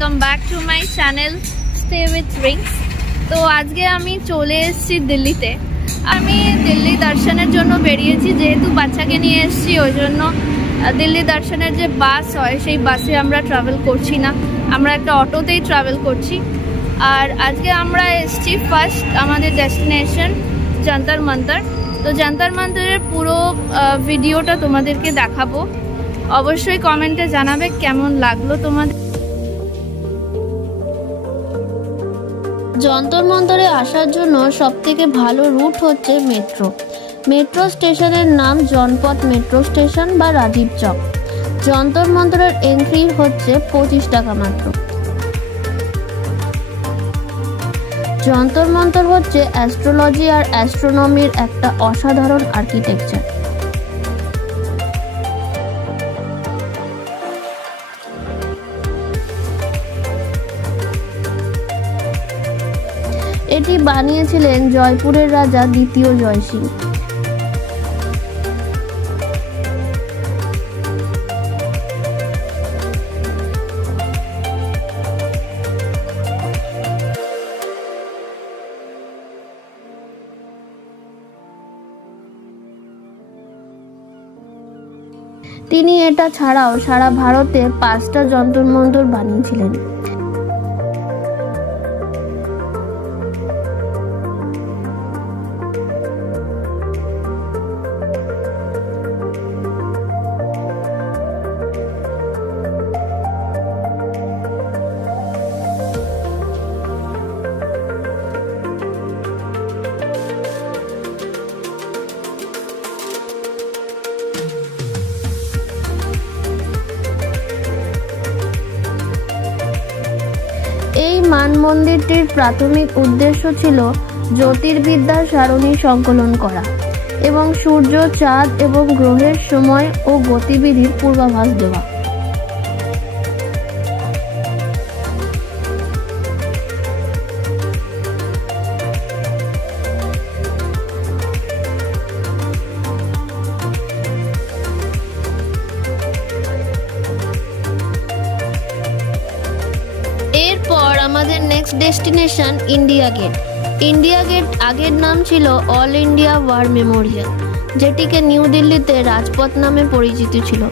Welcome back to my channel stay with Rings. তো আজকে আমি চলে এসেছি দিল্লিতে। আমি দিল্লি দর্শনের জন্য বেরিয়েছি, যেহেতু বাচ্চাকে নিয়ে এসেছি ওই জন্য দিল্লি দর্শনের যে বাস হয় সেই বাসে আমরা ট্রাভেল করছি না, আমরা একটা অটোতেই ট্রাভেল করছি। আর আজকে আমরা এসেছি ফার্স্ট আমাদের ডেস্টিনেশন যন্তর মন্তর। তো যন্তর মন্তরের পুরো ভিডিওটা তোমাদেরকে দেখাবো, অবশ্যই কমেন্টে জানাবে কেমন লাগলো তোমাদের। যন্তর মন্তরে আসার জন্য সবথেকে ভালো রুট হচ্ছে মেট্রো স্টেশনের নাম জনপথ মেট্রো স্টেশন বা রাজীব চক। যন্তর মন্তরের এন্ট্রি হচ্ছে 25 টাকা মাত্র। যন্তর মন্তর হচ্ছে অ্যাস্ট্রোলজি আর অ্যাস্ট্রোনমির একটা অসাধারণ আর্কিটেকচার। এটি বানিয়েছিলেন জয়পুরের রাজা দ্বিতীয় জয়সিং। তিনি এটা ছাড়াও সারা ভারতে 5টা যন্তর মন্তর বানিয়েছিলেন। এই মান মন্দিরটির প্রাথমিক উদ্দেশ্য ছিল জ্যোতির্বিদ্যার সারণী সংকলন করা এবং সূর্য, চাঁদ এবং গ্রহের সময় ও গতিবিধির পূর্বাভাস দেওয়া। এরপর আমাদের next destination India Gate. India Gate আগের নাম ছিল অল ইন্ডিয়া ওয়ার মেমোরিয়াল, যেটিকে নিউ দিল্লিতে রাজপথ নামে পরিচিত ছিল।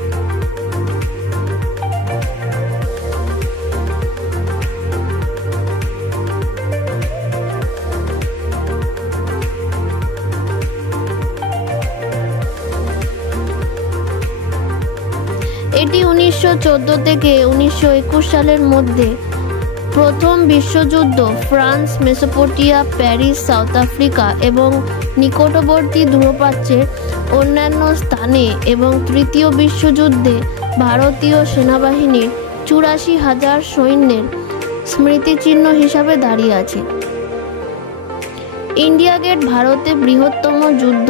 এটি 1914 থেকে 1921 সালের মধ্যে প্রথম বিশ্বযুদ্ধ, France, Mesopotamia, Paris, south Africa এবং নিকটবর্তী দূরপ্রাচ্যের অন্যান্য স্থানে এবং তৃতীয় বিশ্বযুদ্ধে ভারতীয় সেনাবাহিনীর 84,000 সৈন্যের স্মৃতিচিহ্ন হিসাবে দাঁড়িয়ে আছে। ইন্ডিয়া গেট ভারতে বৃহত্তম যুদ্ধ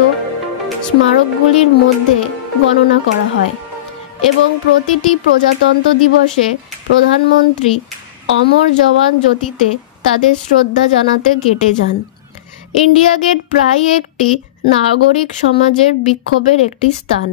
স্মারকগুলির মধ্যে গণনা করা হয় এবং প্রতিটি প্রজাতন্ত্র দিবসে প্রধানমন্ত্রী অমর জওয়ান জ্যোতিতে তাদের শ্রদ্ধা জানাতে গেটে যান। ইন্ডিয়া গেট প্রায় একটি নাগরিক সমাজের বিক্ষোভের একটি স্থান।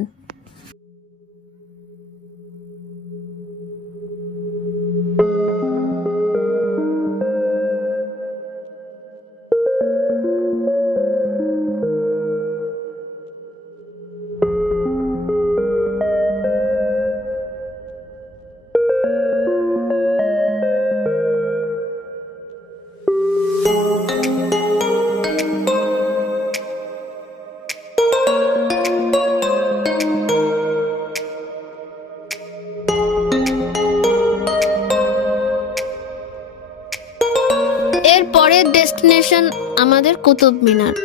এর পরের ডেস্টিনেশন আমাদের কুতুব মিনার।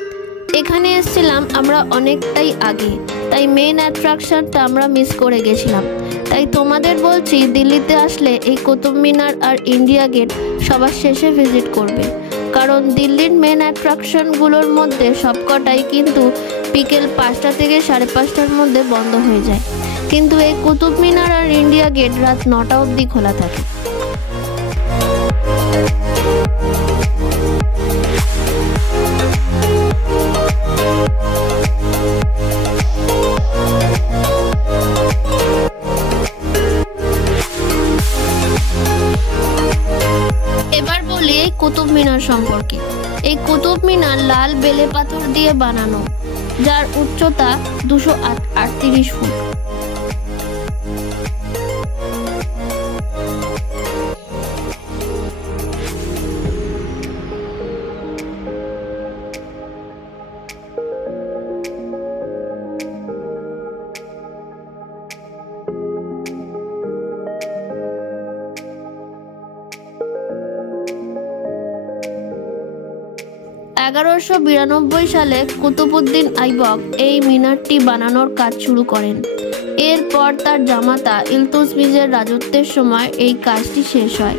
এখানে এসেছিলাম আমরা অনেকটাই আগে, তাই মেন অ্যাট্রাকশনটা আমরা মিস করে গেছিলাম। তাই তোমাদের বলছি, দিল্লিতে আসলে এই কুতুব মিনার আর ইন্ডিয়া গেট সবার শেষে ভিজিট করবে, কারণ দিল্লির মেন অ্যাট্রাকশনগুলোর মধ্যে সবকটাই কিন্তু বিকেল 5টা থেকে 5:30টার মধ্যে বন্ধ হয়ে যায়, কিন্তু এই কুতুব মিনার আর ইন্ডিয়া গেট রাত 9টা অবধি খোলা থাকে। মিনার সম্পর্কে। এই কুতুব মিনার লাল বেলে পাথর দিয়ে বানানো, যার উচ্চতা 238 ফুট। সালে কুতুবউদ্দিন আইবক এই মিনারটি বানানোর কাজ শুরু করেন। এরপর তার জামাতা ইলতুৎমিশের রাজত্বের সময় এই কাজটি শেষ হয়।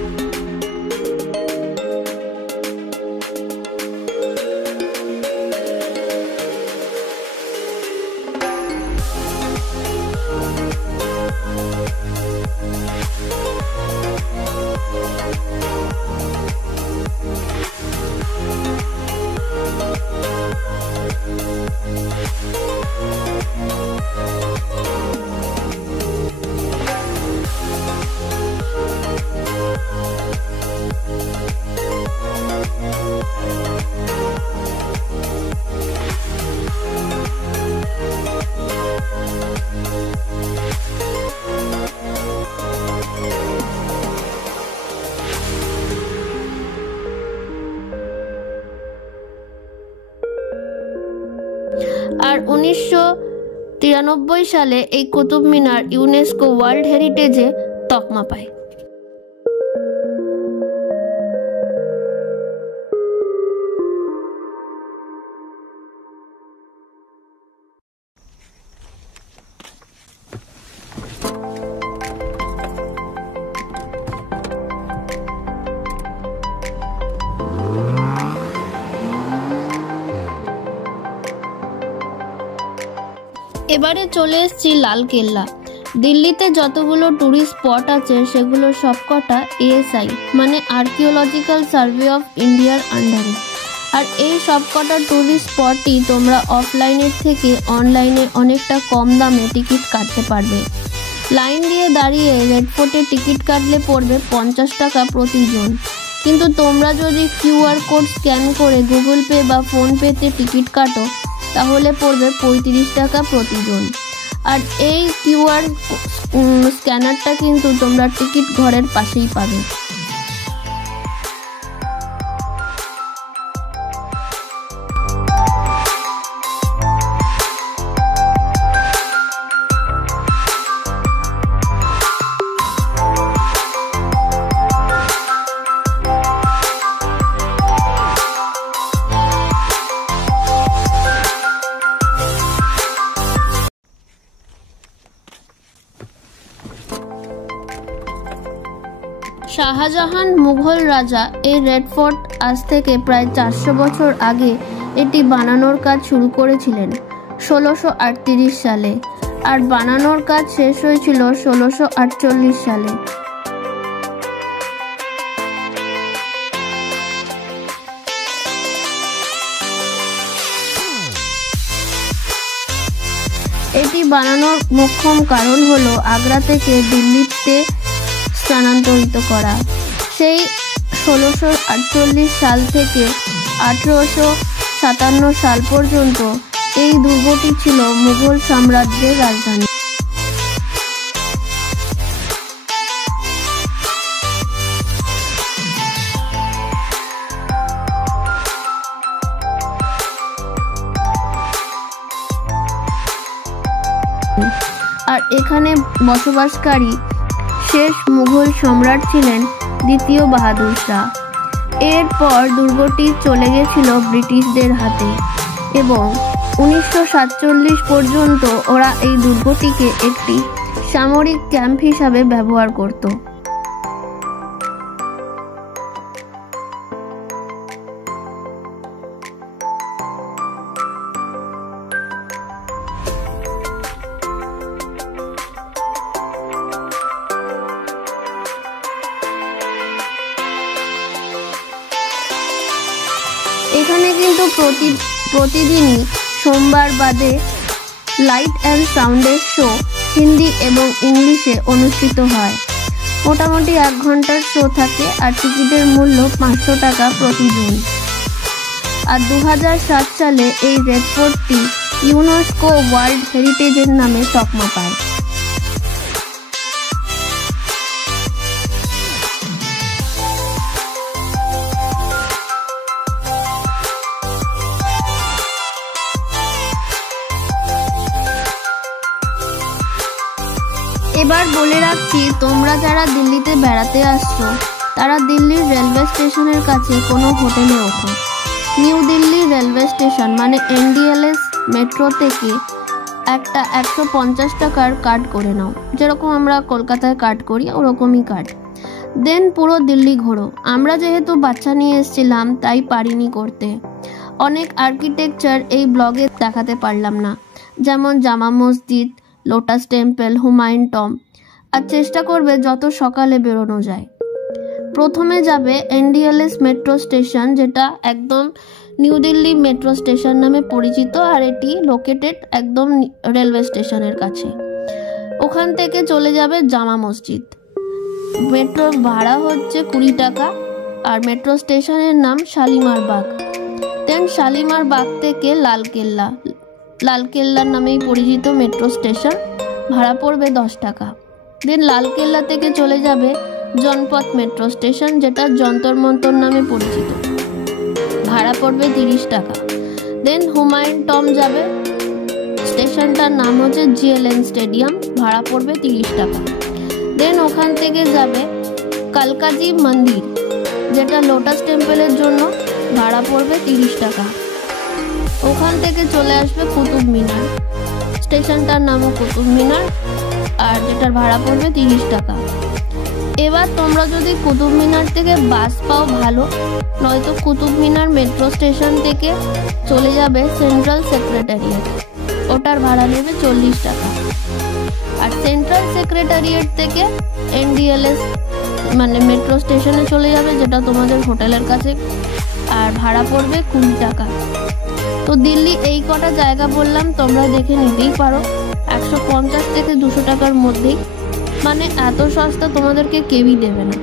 আর 1993 সালে এই কুতুব মিনার ইউনেস্কো ওয়ার্ল্ড হেরিটেজে তকমা পায়। এবারে চলে এসেছি লালকেল্লা। দিল্লিতে যতগুলো ট্যুরিস্ট স্পট আছে সেগুলো সবকটা ASI মানে আর্কিওলজিক্যাল সার্ভে অফ ইন্ডিয়ার আন্ডারে। আর এই সবকটা ট্যুরিস্ট স্পটই তোমরা অফলাইনের থেকে অনলাইনে অনেকটা কম দামে টিকিট কাটতে পারবে। লাইন দিয়ে দাঁড়িয়ে রেড ফোর্টে টিকিট কাটলে পড়বে 50 টাকা প্রতিজন, কিন্তু তোমরা যদি QR কোড স্ক্যান করে গুগল পে বা ফোনপেতে টিকিট কাটো তাহলে পড়বে 35 টাকা প্রতিজন। আর এই QR স্ক্যানারটা কিন্তু তোমরা টিকিট ঘরের পাশেই পাবে। শাহজাহান মুঘল রাজা এই রেড ফোর্ট আজ থেকে প্রায় 400 বছর আগে এটি বানানোর কাজ শুরু করেছিলেন 1638 সালে, আর বানানোর কাজ শেষ হয়েছিল 1648 সালে। এটি বানানোর মোক্ষম কারণ হলো আগ্রা থেকে দিল্লিতে স্থানান্তরিত করা। সেই 1648 সাল থেকে 1857 সাল পর্যন্ত এই দুর্গটি ছিল মুঘল সাম্রাজ্যের রাজধানী। আর এখানে বসবাসকারী শেষ মুঘল সম্রাট ছিলেন দ্বিতীয় বাহাদুর শাহ। এরপর দুর্গটি চলে গেছিল ব্রিটিশদের হাতে এবং 1947 পর্যন্ত ওরা এই দুর্গটিকে একটি সামরিক ক্যাম্প হিসাবে ব্যবহার করত। এখানে কিন্তু প্রতিদিনই সোমবার বাদে লাইট অ্যান্ড সাউন্ডের শো হিন্দি এবং ইংলিশে অনুষ্ঠিত হয়। মোটামুটি 1 ঘন্টার শো থাকে আর টিকিটের মূল্য 500 টাকা প্রতিজন। আর 2007 সালে এই রেড ফোর্টটি ইউনেস্কো ওয়ার্ল্ড হেরিটেজের নামে তকমা পায়। এবার বলে রাখছি, তোমরা যারা দিল্লিতে বেড়াতে আসছো তারা দিল্লির রেলওয়ে স্টেশনের কাছে কোনো হোটেলে ওঠো। নিউ দিল্লি রেলওয়ে স্টেশন মানে NDLS মেট্রো থেকে একটা 150 টাকার কার্ড করে নাও, যেরকম আমরা কলকাতায় কার্ড করি ওরকমই কার্ড। দেন পুরো দিল্লি ঘোরো। আমরা যেহেতু বাচ্চা নিয়ে এসেছিলাম তাই পারিনি করতে। অনেক আর্কিটেকচার এই ব্লগে দেখাতে পারলাম না, যেমন জামা মসজিদ, লোটাস টেম্পল, হুমায়ুন টম্ব। আর চেষ্টা করবে যত সকালে বেরোনো যায়। প্রথমে যাবে NDLS মেট্রো স্টেশন, যেটা একদম নিউ দিল্লি মেট্রো স্টেশন নামে পরিচিত, আর এটি লোকেটেড একদম রেলওয়ে স্টেশনের কাছে। ওখান থেকে চলে যাবে জামা মসজিদ। মেট্রোর ভাড়া হচ্ছে 20 টাকা, আর মেট্রো স্টেশনের নাম শালিমার বাগ। দেন শালিমার বাগ থেকে লালকেল্লার নামেই পরিচিত মেট্রো স্টেশন, ভাড়া পড়বে 10 টাকা। দেন লালকেল্লা থেকে চলে যাবে জনপথ মেট্রো স্টেশন, যেটা যন্তর মন্তর নামে পরিচিত, ভাড়া পড়বে 30 টাকা। দেন হুমায়ুন টম্ব যাবে, স্টেশনটার নাম হচ্ছে GLN স্টেডিয়াম, ভাড়া পড়বে 30 টাকা। দেন ওখান থেকে যাবে কালকাজি মন্দির, যেটা লোটাস টেম্পলের জন্য, ভাড়া পড়বে 30 টাকা। ওখান থেকে চলে আসবে কুতুব মিনার, স্টেশনটার নামও কুতুব মিনার, আর যেটার ভাড়া পড়বে 30 টাকা। এবার তোমরা যদি কুতুব মিনার থেকে বাস পাও ভালো, নয়তো কুতুব মিনার মেট্রো স্টেশন থেকে চলে যাবে সেন্ট্রাল সেক্রেটারিয়েট, ওটার ভাড়া নেবে 40 টাকা। আর সেন্ট্রাল সেক্রেটারিয়েট থেকে NDLS মানে মেট্রো স্টেশনে চলে যাবে, যেটা তোমাদের হোটেলের কাছে, আর ভাড়া পড়বে 20 টাকা। তো দিল্লি এই কটা জায়গা বললাম, তোমরা দেখে নিতেই পারো, 150 থেকে 200 টাকার মধ্যেই, মানে এত সস্তা তোমাদেরকে কেউই দেবে না।